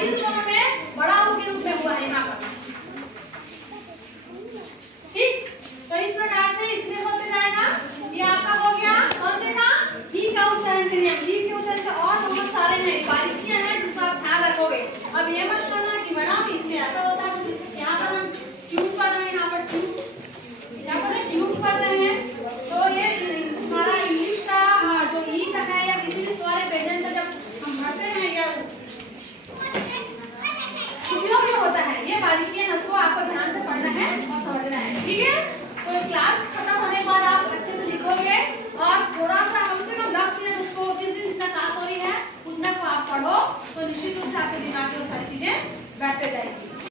इन दोनों में बड़ा ऊ के रूप में हुआ है यहाँ पर। ठीक, तो इस प्रकार से इसमें होते जाएगा। ये आपका हो गया कौन से का ई का उच्चारण के लिए। ई के उच्चारण का और बहुत सारे हैं, बारीकियां हैं जिसका आप ध्यान रखोगे। अब ये मत करना कि मैडम इसमें ऐसा